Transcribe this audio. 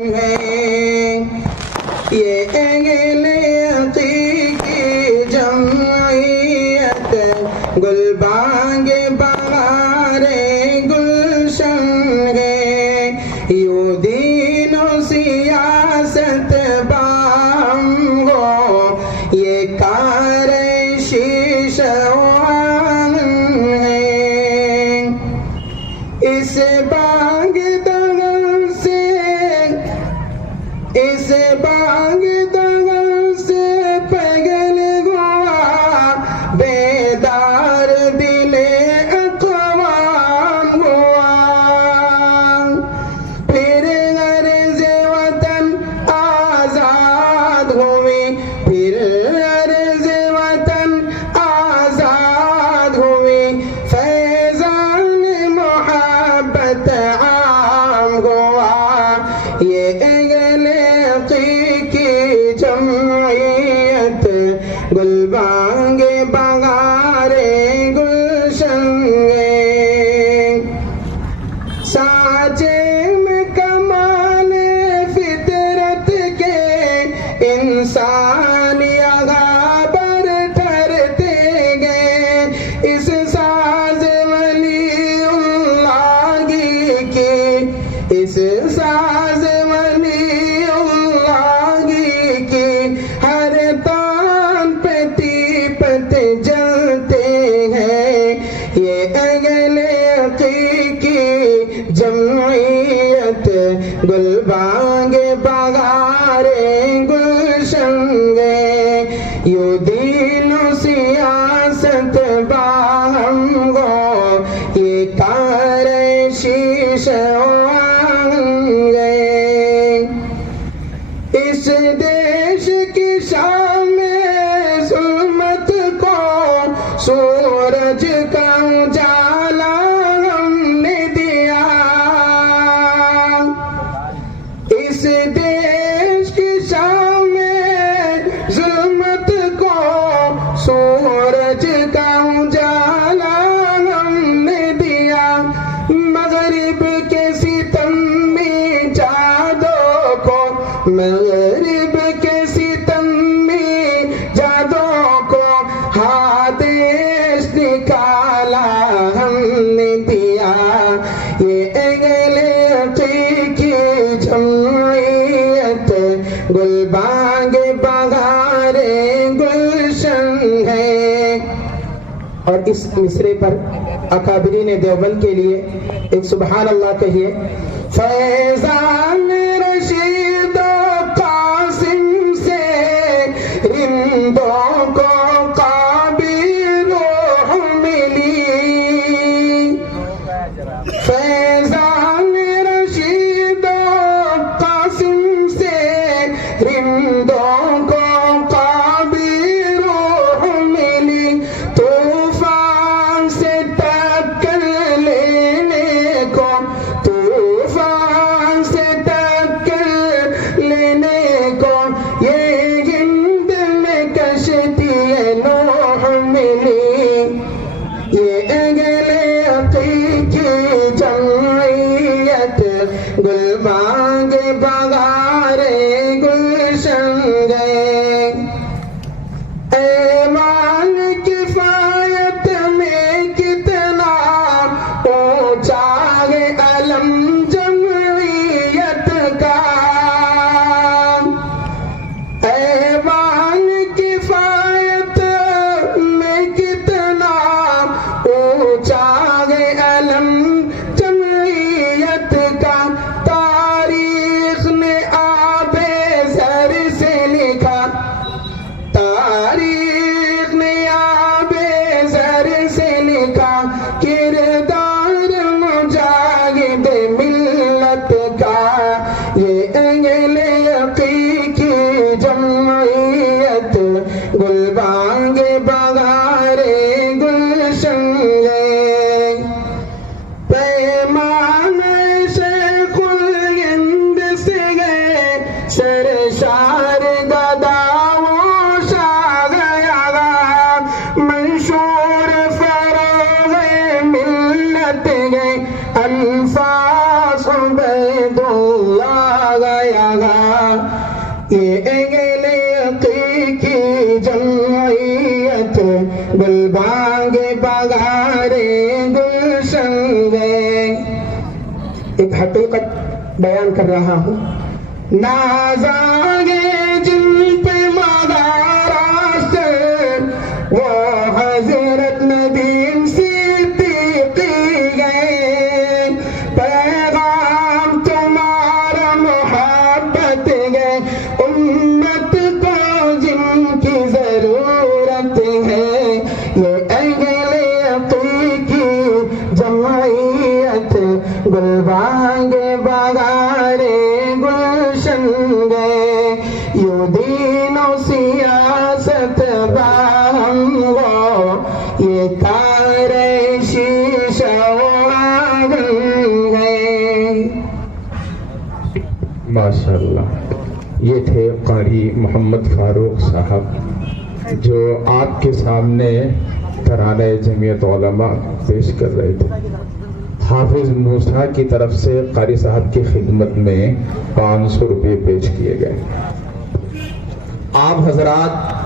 یہ اہل عقیقی جمعیت گلبانگ بہار گلشن ہے، یوں دین و سیاست بام ہو، یہ کار شیش ہے۔ اس بانگ دغل سے، اس بانگ دغل سے پگل ہوا، بیدار دل اقوام ہوا، پھر غرض وطن آزاد ہوئی، پھر غرض وطن آزاد ہوئی، فیضان محبت عام ہوا، یہ اہل عقیقی جمعیت گلبانگ بہار گلشن ہے۔ سانچے میں کمال فطرت کے انسان یہاں پر ٹھہرتے گئے، اس ساز ولی اللہ کی، اس ساز ولی اللہ کی، ہر تان پہ تیپت جلتے ہیں، یہ اہل عقیقی جمعیت گلبانگ بہار گلشن ہے، یوں دین و سیاست باہم ہو، یہ کار شیش گئے۔ اس دیش کی شام میں ظلمت کو سورج کا اجالا ہم نے دیا، اس دیش کی شام میں ظلمت کو سورج کا اجالا ہم نے دیا، مغرب کے ستمی جادو کو، مغرب کے ستمی جادو کو ہاتھ نکالا ہم نے دیا، یہ اہل عقیقی جمعیت گلبانگ بہار گلشن ہے۔ اور اس مصرے پر اکابرین دیوبند کے لیے ایک سبحان اللہ کہیے۔ فیضان رشید و قاسم سے رندوں کو قابل روح ملی، فیضان رشید و قاسم سے رندوں کو قابل روح ملی، طوفان سے ٹکر لینے کو، طوفان سے ٹکر لینے کو، یہ ہند میں کشتی نوح ملی، یہ اہل عقیقی جمعیت گلبانگ بہار گلشن گئے۔ ایمان کفایت میں کتنا اونچا ہے علم جمعیت کا، ایمان کفایت میں کتنا اونچا ہے علم جمعیت کا، تاریخ نے آب زر سے لکھا، تاریخ نے آب زر سے لکھا، کردار مجاہد ملت کا، یہ اہل عقیقی جمعیت گلبانگ بہار گلشن ہے۔ پیمان شیخ الہند سے گئے سرشار گدا وہ شاہ گیا، منشور فروغ ملت گئے، انفاس عبید اللہ گئے۔ گیا گا یہ اہل حقیقی جمعیت گلبانگ بغارے گلشن گئے. ایک حقیقت بیان کر رہا ہوں. نازاگے جن پہ مدارست وہ حضرت ندیم صدیقی گئے. پیغام تمہارا محبت گئے امت کو جن کی ضرورت ہے. یہ اہل حقیقی جمعیت گلبانگ بغارے گلشن گئے. یوں دین و سیاست باہم گو یہ تار شیشہ آگن گئے. ماشاءاللہ یہ تھے قاری محمد فاروق صاحب جو آپ کے سامنے ترانہ جمعیت علماء پیش کر رہے تھے. حافظ موسیٰ کی طرف سے قاری صاحب کی خدمت میں 500 روپے پیش کیے گئے. آپ حضرات